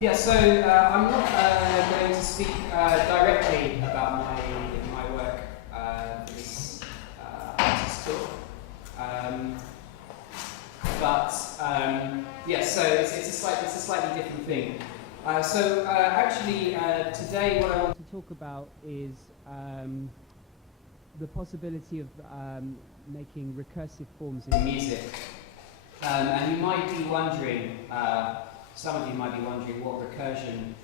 Yeah, so I'm not going to speak directly about my work for this artist talk, yeah, so it's a slightly different thing. Actually, today what I want to talk about is the possibility of making recursive forms in music, and you might be wondering. Some of you might be wondering what recursion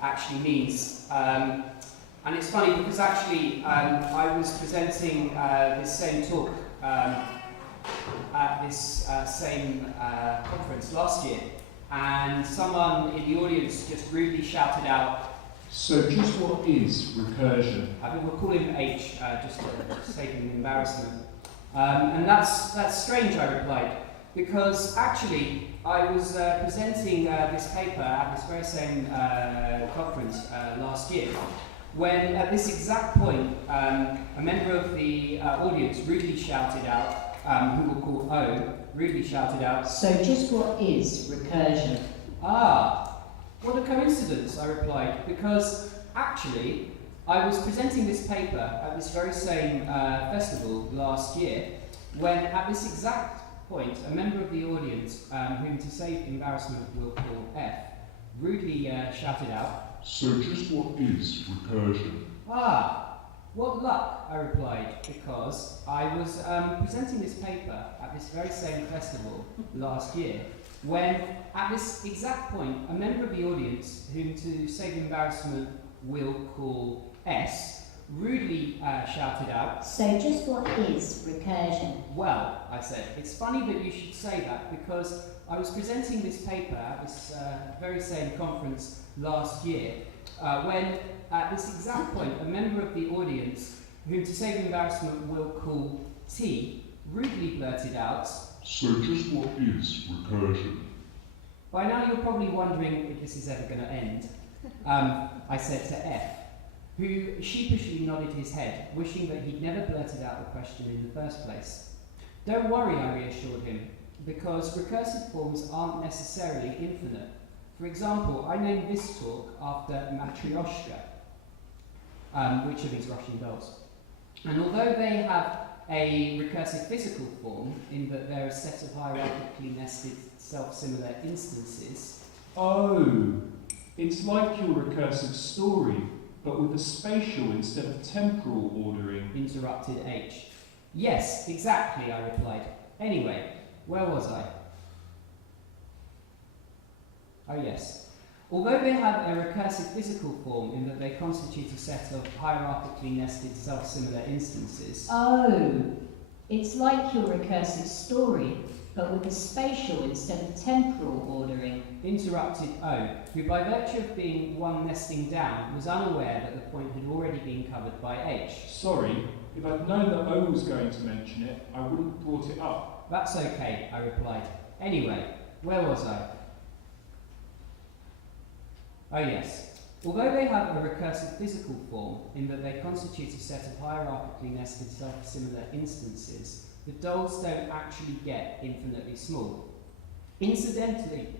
actually means. And it's funny because actually I was presenting this same talk at this same conference last year, and someone in the audience just rudely shouted out, "So just what is recursion?" I mean, we'll call him H, just to save him embarrassment. And that's strange, I replied, because actually I was presenting this paper at this very same conference last year, when at this exact point a member of the audience rudely shouted out, who we'll call O, rudely shouted out, "So just what is recursion?" Ah, what a coincidence, I replied, because actually I was presenting this paper at this very same festival last year, when at this exact point, a member of the audience, whom to save embarrassment we'll call F, rudely shouted out, "So just what is recursion?" Ah, what luck, I replied, because I was presenting this paper at this very same festival last year, when at this exact point, a member of the audience, whom to save embarrassment we'll call S, rudely shouted out, "So just what is recursion?" Well, I said, it's funny that you should say that, because I was presenting this paper at this very same conference last year, when at this exact point a member of the audience, whom to save embarrassment we'll call T, rudely blurted out, "So just what is recursion?" By now you're probably wondering if this is ever going to end. I said to F, who sheepishly nodded his head, wishing that he'd never blurted out the question in the first place. Don't worry, I reassured him, because recursive forms aren't necessarily infinite. For example, I named this talk after Matryoshka, which are these Russian dolls. And although they have a recursive physical form, in that they're a set of hierarchically nested self-similar instances. Oh, it's like your recursive story, but with a spatial instead of temporal ordering. Interrupted H. Yes, exactly, I replied. Anyway, where was I? Oh yes. Although they have a recursive physical form in that they constitute a set of hierarchically nested self-similar instances. Oh, it's like your recursive story, but with a spatial instead of temporal ordering. Interrupted O, who by virtue of being one nesting down was unaware that the point had already been covered by H. Sorry, if I'd known that O was going to mention it, I wouldn't have brought it up. That's okay, I replied. Anyway, where was I? Oh yes. Although they have a recursive physical form in that they constitute a set of hierarchically nested self-similar instances, the dolls don't actually get infinitely small. Incidentally,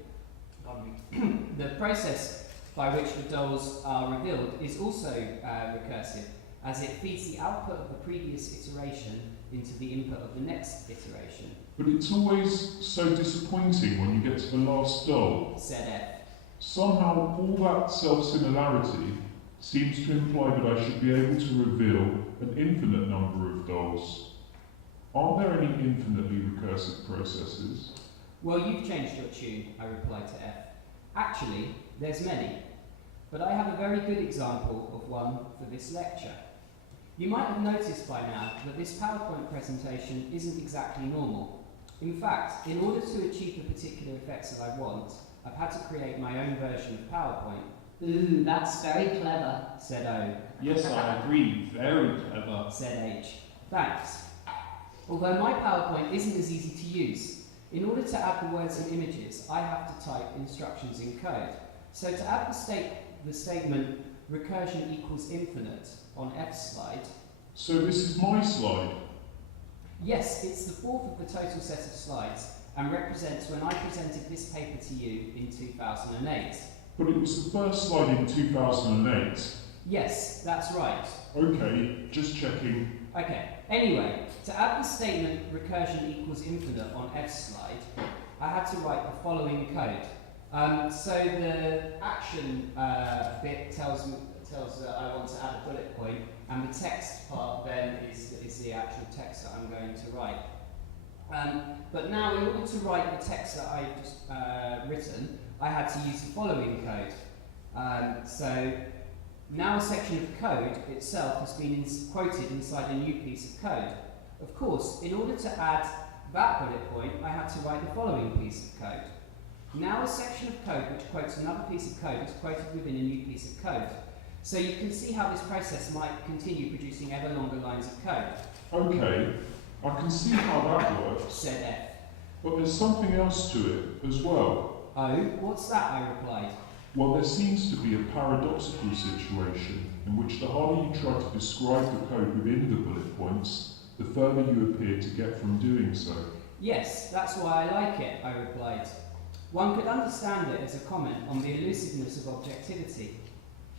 the process by which the dolls are revealed is also recursive, as it feeds the output of the previous iteration into the input of the next iteration. But it's always so disappointing when you get to the last doll, said F. Somehow all that self-similarity seems to imply that I should be able to reveal an infinite number of dolls. Aren't there any infinitely recursive processes? Well, you've changed your tune, I replied to F. Actually, there's many, but I have a very good example of one for this lecture. You might have noticed by now that this PowerPoint presentation isn't exactly normal. In fact, in order to achieve the particular effects that I want, I've had to create my own version of PowerPoint. Ooh, that's very clever, said O. Yes, I agree, very clever, said H. Thanks. Although my PowerPoint isn't as easy to use, in order to add the words and images, I have to type instructions in code. So to add the statement recursion equals infinite on F's slide. So this is my slide. Yes, it's the fourth of the total set of slides and represents when I presented this paper to you in 2008. But it was the first slide in 2008. Yes, that's right. Okay, just checking. Okay, anyway, to add the statement recursion equals infinite on F's slide, I had to write the following code. So the action bit tells I want to add a bullet point, and the text part then is the actual text that I'm going to write. But now, in order to write the text that I've just written, I had to use the following code. So now a section of code itself has been quoted inside a new piece of code. Of course, in order to add that bullet point, I had to write the following piece of code. Now a section of code which quotes another piece of code is quoted within a new piece of code. So you can see how this process might continue producing ever longer lines of code. Okay, I can see how that works. Said F. But there's something else to it as well. Oh, what's that? I replied. Well, there seems to be a paradoxical situation in which the harder you try to describe the code within the bullet points, the further you appear to get from doing so. Yes, that's why I like it, I replied. One could understand it as a comment on the elusiveness of objectivity.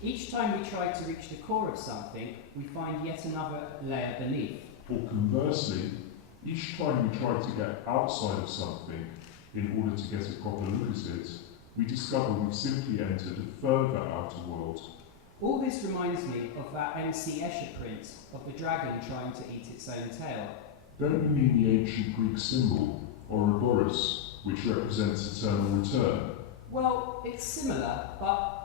Each time we try to reach the core of something, we find yet another layer beneath. Or conversely, each time we try to get outside of something in order to get a proper look at it, we discover we've simply entered a further outer world. All this reminds me of that MC Escher print of the dragon trying to eat its own tail. Don't you mean the ancient Greek symbol, Ouroboros, which represents eternal return? Well, it's similar, but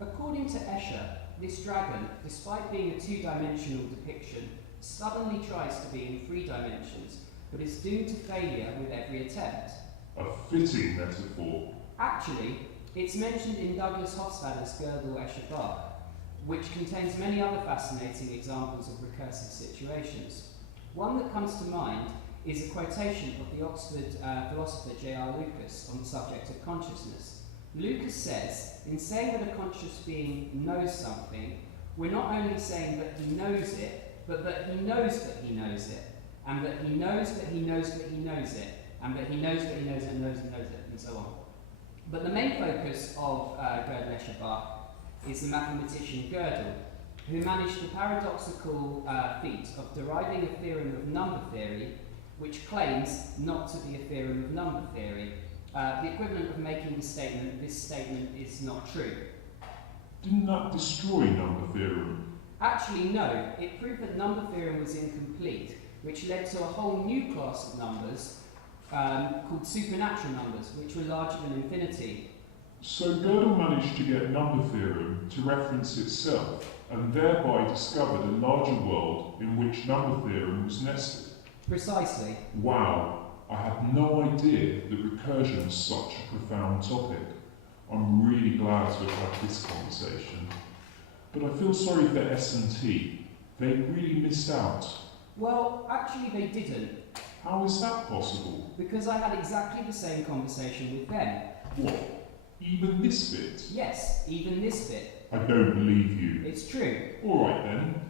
according to Escher, this dragon, despite being a two-dimensional depiction, stubbornly tries to be in 3 dimensions, but is doomed to failure with every attempt. A fitting metaphor. Actually, it's mentioned in Douglas Hofstadter's Gödel Escher Bach, which contains many other fascinating examples of recursive situations. One that comes to mind is a quotation of the Oxford philosopher J.R. Lucas on the subject of consciousness. Lucas says, in saying that a conscious being knows something, we're not only saying that he knows it, but that he knows that he knows it, and that he knows that he knows that he knows it, and that he knows that he knows it and knows it, and so on. But the main focus of Gödel Escher Bach is the mathematician Gödel, who managed the paradoxical feat of deriving a theorem of number theory which claims not to be a theorem of number theory, the equivalent of making the statement, this statement is not true. Didn't that destroy number theorem? Actually, no. It proved that number theorem was incomplete, which led to a whole new class of numbers called supernatural numbers, which were larger than infinity. So Gödel managed to get number theorem to reference itself, and thereby discovered a larger world in which number theorem was nested. Precisely. Wow, I had no idea that recursion was such a profound topic. I'm really glad to have had this conversation. But I feel sorry for S&T. They really missed out. Well, actually they didn't. How is that possible? Because I had exactly the same conversation with them. What? Even this bit? Yes, even this bit. I don't believe you. It's true. All right then.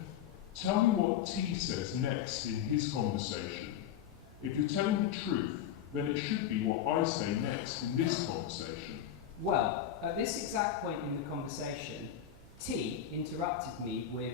Tell me what T says next in his conversation. If you're telling the truth, then it should be what I say next in this conversation. Well, at this exact point in the conversation, T interrupted me with,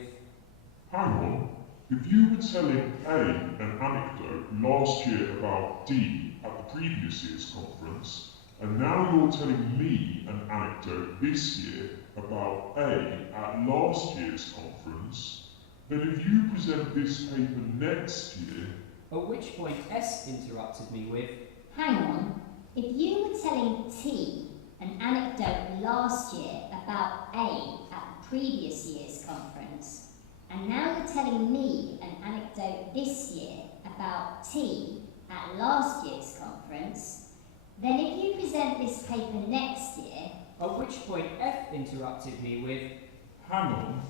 Hang on. If you were telling A an anecdote last year about D at the previous year's conference, and now you're telling me an anecdote this year about A at last year's conference, then if you present this paper next year... at which point S interrupted me with, Hang on, if you were telling T an anecdote last year about A at the previous year's conference, and now you're telling me an anecdote this year about T at last year's conference, then if you present this paper next year... at which point F interrupted me with, Hang on,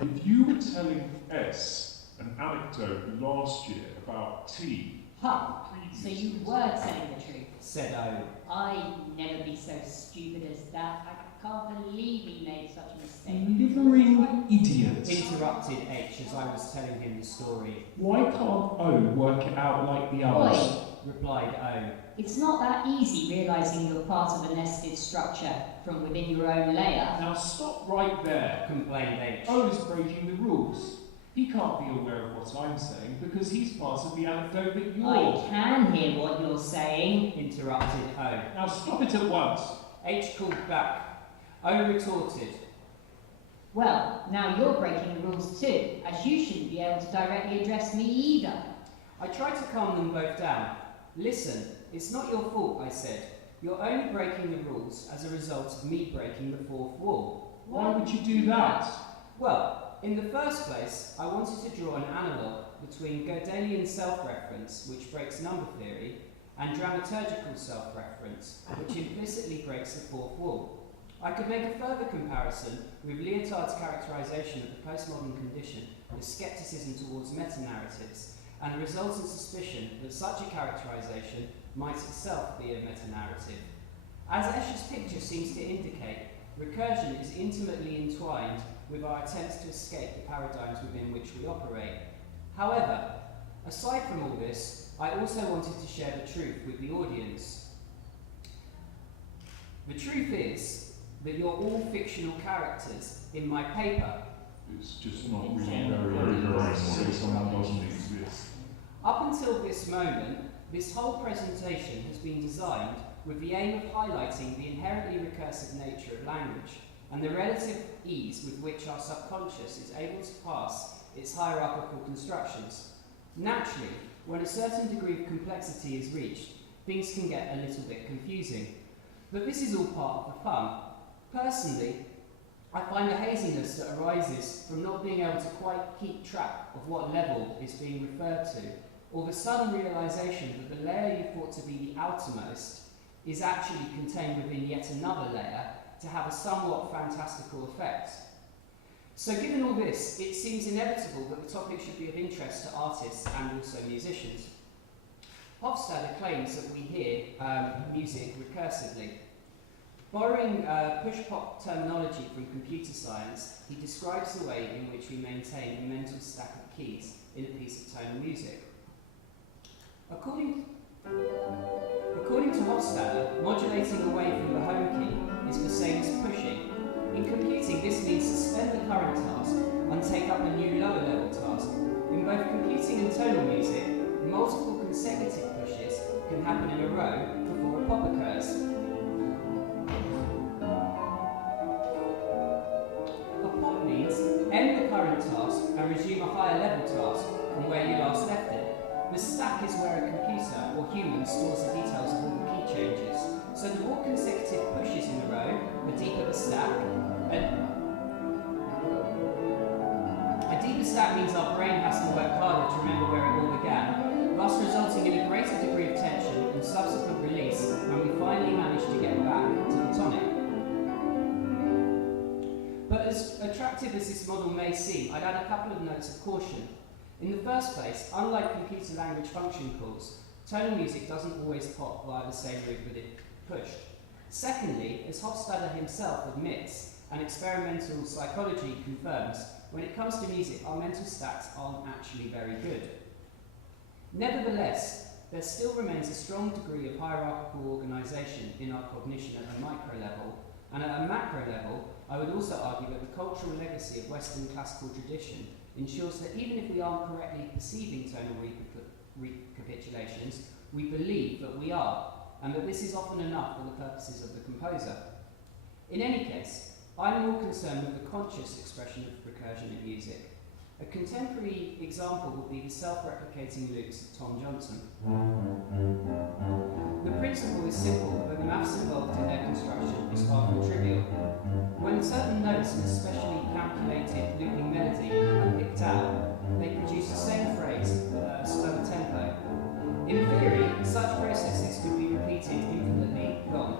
if you were telling S an anecdote last year about T Huh, previous so you year's were telling the truth. said O. I'd never be so stupid as that. I can't believe he made such a mistake. Livering idiot. Interrupted H as I was telling him the story. Why can't O work it out like the others? Oi, Replied O. it's not that easy realising you're part of a nested structure from within your own layer. Now stop right there. Complained H. O is breaking the rules. He can't be aware of what I'm saying because he's part of the anecdote that you're. I can hear what you're saying. Interrupted O. Now stop it at once. H called back. O retorted. Well, now you're breaking the rules too, as you shouldn't be able to directly address me either. I tried to calm them both down. Listen, it's not your fault, I said. You're only breaking the rules as a result of me breaking the fourth wall. Why would you do that? Well, in the first place, I wanted to draw an analogue between Gödelian self-reference, which breaks number theory, and dramaturgical self-reference, which implicitly breaks the fourth wall. I could make a further comparison with Lyotard's characterization of the postmodern condition as scepticism towards meta-narratives, and the resultant suspicion that such a characterization might itself be a meta-narrative. As Escher's picture seems to indicate, recursion is intimately entwined with our attempts to escape the paradigms within which we operate. However, aside from all this, I also wanted to share the truth with the audience. The truth is that you're all fictional characters in my paper. It's just not really very nice to say someone doesn't exist. Up until this moment, this whole presentation has been designed with the aim of highlighting the inherently recursive nature of language and the relative ease with which our subconscious is able to pass its hierarchical constructions. Naturally, when a certain degree of complexity is reached, things can get a little bit confusing. But this is all part of the fun. Personally, I find the haziness that arises from not being able to quite keep track of what level is being referred to, or the sudden realization that the layer you thought to be the outermost is actually contained within yet another layer to have a somewhat fantastical effect. So given all this, it seems inevitable that the topic should be of interest to artists and also musicians. Hofstadter claims that we hear music recursively. Borrowing push-pop terminology from computer science, he describes the way in which we maintain a mental stack of keys in a piece of tonal music. According to Hofstadter, modulating away from the home key is the same as pushing. In computing, this means suspend the current task and take up a new lower level task. In both computing and tonal music, multiple consecutive pushes can happen in a row before a pop occurs. A pop means end the current task and resume a higher level task from where you last left it. The stack is where a computer or human stores the details of all the key changes. So the more consecutive pushes in a row, the deeper the stack. A deeper stack means our brain has to work harder to remember where it all began, thus resulting in a greater degree of tension and subsequent release when we finally manage to get back to the tonic. But as attractive as this model may seem, I'd add a couple of notes of caution. In the first place, unlike computer language function calls, tonal music doesn't always pop via the same route that it pushed. Secondly, as Hofstadter himself admits, and experimental psychology confirms, when it comes to music, our mental stacks aren't actually very good. Nevertheless, there still remains a strong degree of hierarchical organisation in our cognition at a micro level, and at a macro level, I would also argue that the cultural legacy of Western classical tradition ensures that even if we aren't correctly perceiving tonal recapitulations, we believe that we are, and that this is often enough for the purposes of the composer. In any case, I'm more concerned with the conscious expression of recursion in music. A contemporary example would be the self-replicating loops of Tom Johnson. The principle is simple, but the maths involved in their construction is far from trivial. When certain notes in a specially calculated looping melody are picked out, they produce the same phrase at a slower tempo. In theory, such processes could be repeated infinitely long,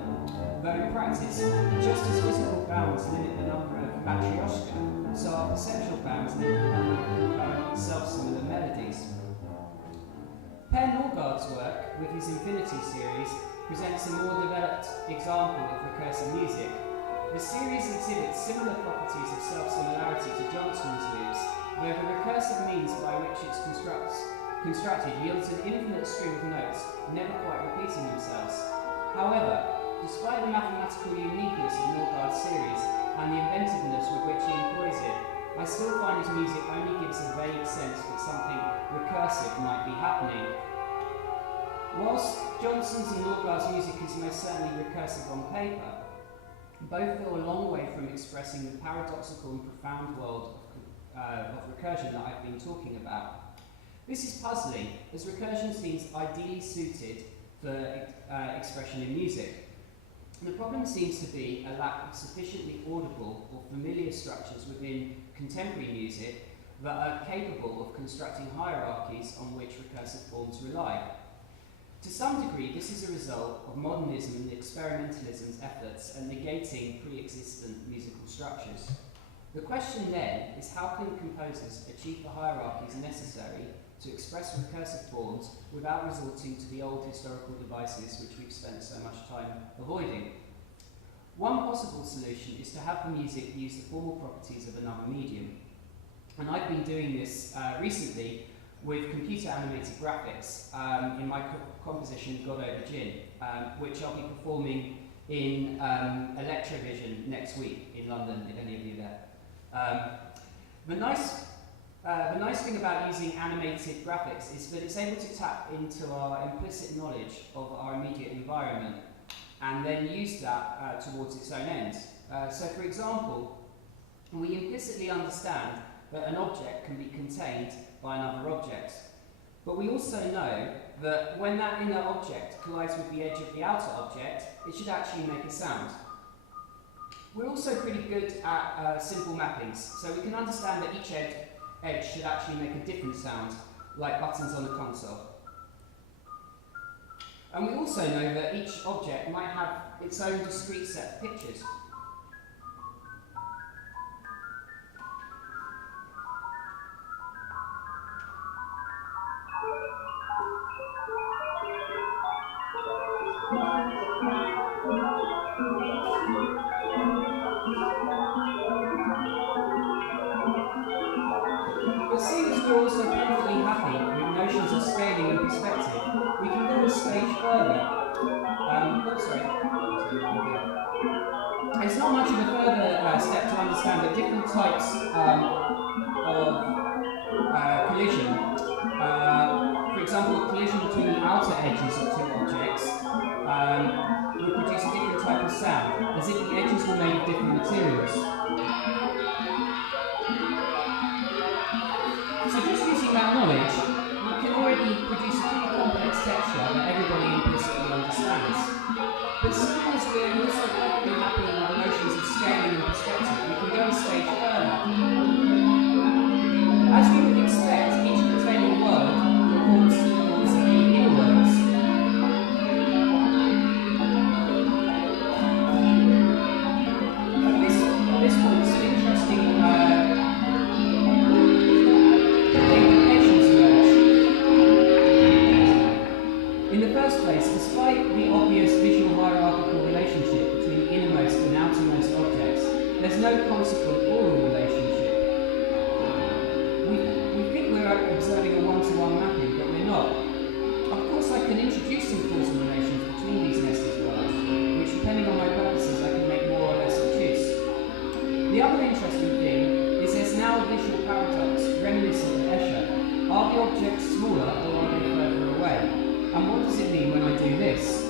though in practice, just as physical bounds limit the number of matryoshka, so our perceptual bounds limit the number of concurrent self-similar melodies. Per Norgaard's work, with his Infinity series, presents a more developed example of recursive music. The series exhibits similar properties of self-similarity to Johnson's loops, where the recursive means by which it's constructed yields an infinite string of notes, never quite repeating themselves. However, despite the mathematical uniqueness of Norgard's series and the inventiveness with which he employs it, I still find his music only gives a vague sense that something recursive might be happening. Whilst Johnson's and Norgard's music is most certainly recursive on paper, both feel a long way from expressing the paradoxical and profound world of recursion that I've been talking about. This is puzzling, as recursion seems ideally suited for expression in music. The problem seems to be a lack of sufficiently audible or familiar structures within contemporary music that are capable of constructing hierarchies on which recursive forms rely. To some degree, this is a result of modernism and experimentalism's efforts at negating pre-existent musical structures. The question then is, how can composers achieve the hierarchies necessary to express recursive forms without resorting to the old historical devices which we've spent so much time avoiding? One possible solution is to have the music use the formal properties of another medium. And I've been doing this recently with computer animated graphics in my composition God Over Gin, which I'll be performing in Electrovision next week in London, if any of you are there. The nice thing about using animated graphics is that it's able to tap into our implicit knowledge of our immediate environment and then use that towards its own ends. So for example, we implicitly understand that an object can be contained by another object. But we also know that when that inner object collides with the edge of the outer object, it should actually make a sound. We're also pretty good at simple mappings, so we can understand that each edge should actually make a different sound, like buttons on a console. And we also know that each object might have its own discrete set of pictures. But seeing as we're also perfectly happy with notions of scaling and perspective, we can go a stage further. It's not much of a further step to understand that different types of collision, for example, a collision between the outer edges of two objects would produce a different type of sound, as if the edges were made of different materials. So just using that knowledge, we can already produce a pretty complex texture that everybody implicitly understands. But seeing as we're also perfectly happy with the notions of scaling and perspective, we can go a stage further. As we would expect, each containing word performs musically inner words. At this point, some interesting implications emerge. In the first place, despite the obvious visual hierarchical relationship between innermost and outermost objects, there's no consequent oral relationship. We think we're observing a one-to-one mapping, but we're not. Of course, I can introduce some causal relations between these nested worlds, which, depending on my purposes, I can make more or less obtuse. The other interesting thing is there's now a visual paradox reminiscent of Escher. Are the objects smaller or are they further away? And what does it mean when I do this?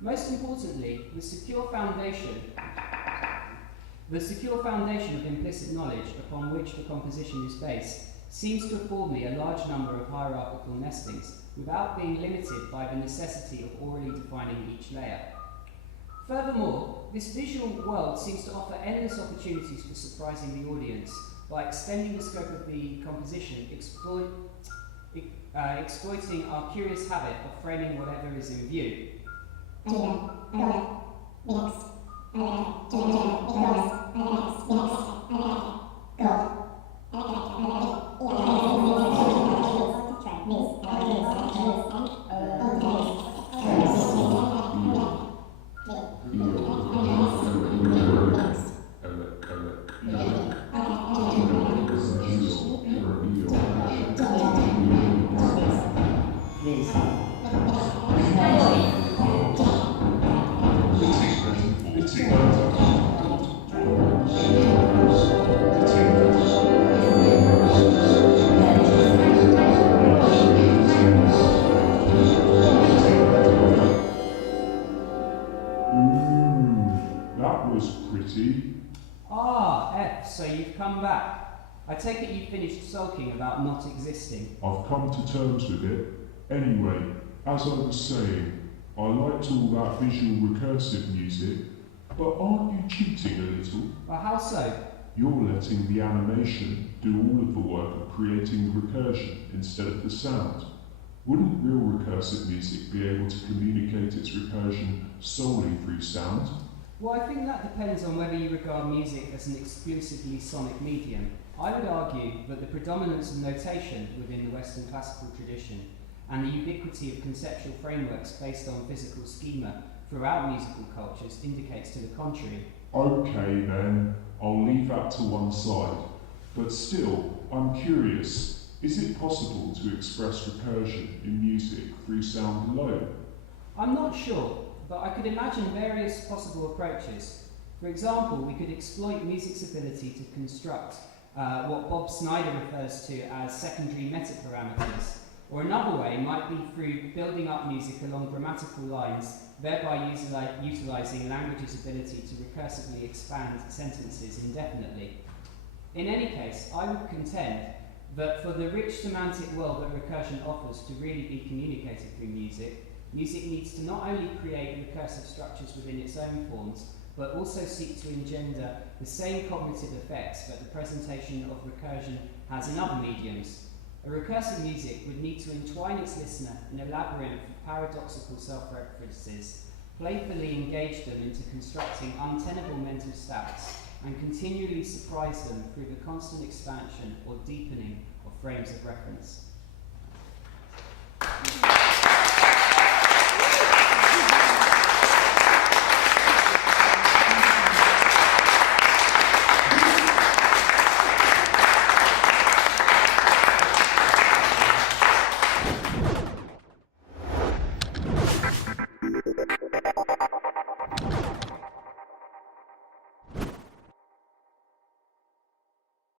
Most importantly, the secure foundation of implicit knowledge upon which the composition is based seems to afford me a large number of hierarchical nestings without being limited by the necessity of orally defining each layer. Furthermore, this visual world seems to offer endless opportunities for surprising the audience by extending the scope of the composition, exploiting our curious habit of framing whatever is in view. Ah, F, so you've come back. I take it you finished sulking about not existing. I've come to terms with it. Anyway, as I was saying, I liked all that visual recursive music, but aren't you cheating a little? Well, how so? You're letting the animation do all of the work of creating the recursion instead of the sound. Wouldn't real recursive music be able to communicate its recursion solely through sound? Well, I think that depends on whether you regard music as an exclusively sonic medium. I would argue that the predominance of notation within the Western classical tradition and the ubiquity of conceptual frameworks based on physical schema throughout musical cultures indicates to the contrary. Okay then, I'll leave that to one side. But still, I'm curious. Is it possible to express recursion in music through sound alone? I'm not sure, but I could imagine various possible approaches. For example, we could exploit music's ability to construct what Bob Snyder refers to as secondary metaparameters, or another way might be through building up music along grammatical lines, thereby utilising language's ability to recursively expand sentences indefinitely. In any case, I would contend that for the rich semantic world that recursion offers to really be communicated through music, music needs to not only create recursive structures within its own forms, but also seek to engender the same cognitive effects that the presentation of recursion has in other mediums. A recursive music would need to entwine its listener in a labyrinth of paradoxical self-references, playfully engage them into constructing untenable mental stacks, and continually surprise them through the constant expansion or deepening of frames of reference.